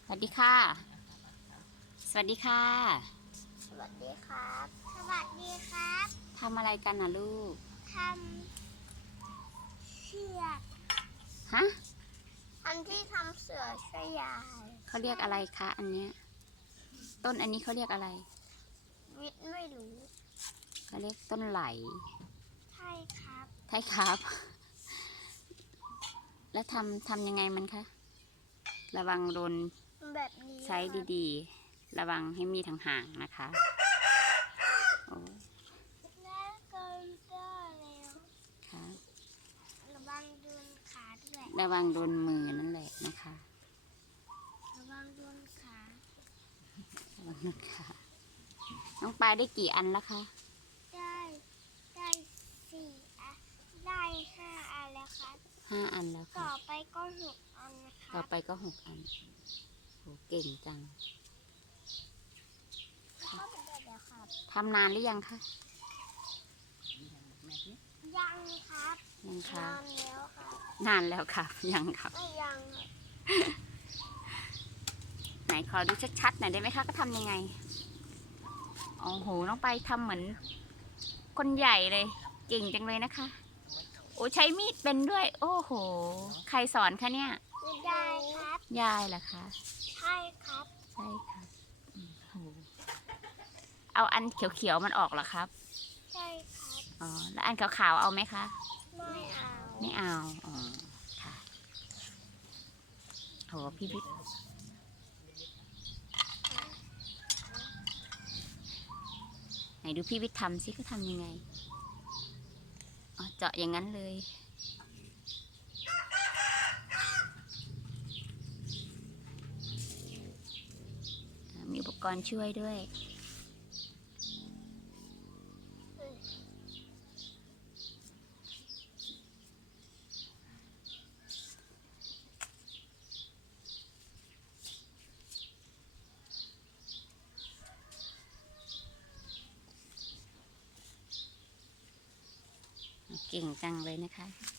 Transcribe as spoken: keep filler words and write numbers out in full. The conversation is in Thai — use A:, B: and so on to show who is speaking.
A: สวัสดีค่ะ สวัสดีค่ะ
B: สวัสดีครับ สวัสดีครับ
A: ทำอะไรกันนะลูก
B: ทำเชือก
A: ฮะ
B: ทำที่ทำเสือช่วยยาย
A: เขาเรียกอะไรคะอันเนี้ย ต้นอันนี้เขาเรียกอะไร
B: วิทย์ไม่รู้
A: เขาเรียกต้นไหล
B: ใช่ครับ
A: ใช่ครับ แล้วทำทำยังไงมันคะ ระวังโดน
B: แบบนี้
A: ใช้ดีๆ ระวังให้มีทางห่างนะคะโอ้
B: ๆแล้วก็ได้แล้ว
A: ค่ะ
B: ระวังโดนขาด้วย
A: ระวังโดนมือนั่นแหละนะคะ
B: ระวังโดนขา
A: ระวังโดนขาน้องปลายได้กี่อันแล้วคะ
B: ได้ได้สี่อันได้ห้าอันแล้วครับ
A: ห้าอันแล้ว
B: ต่
A: ค่ะ
B: อไปก็หกอันนะค
A: ต่
B: รั
A: อบ ไปก็หกอันโหเก่งจัง
B: ก็เป็นแบบเดียวครับ
A: ทำนานหรือยังคะ
B: ยังครับ
A: ยังคะ
B: นานแล้วครับ
A: นานแล้วครับ ยังครับ
B: ไม่ยังครับ
A: ไหนขอดูชัดๆหน่อยได้ไหมคะก็ทำยังไงโอ้โหน้องไปทำเหมือนคนใหญ่เลย เก่งจังเลยนะคะ โอ้ใช้มีดเป็นด้วย โอ้โห ใครสอนคะเนี่ย
B: ยายครับ
A: ยายเหรอคะ
B: ใช่ครับ
A: ใช่ค่ะอืมโหเอาอันเขียวๆมันออกเหรอครับ
B: ใช่ครับ
A: อ๋อแล้วอันขาวๆเอาไหมคะ
B: ไม่เอา
A: ไม่เอาอ๋อค่ะโหพี่บิ๊กไหนดูพี่วิทย์ทำสิเขาทำยังไงอ๋อเจาะอย่างนั้นเลยอ่ามีอุปกรณ์ช่วยด้วยเก่งจังเลยนะคะ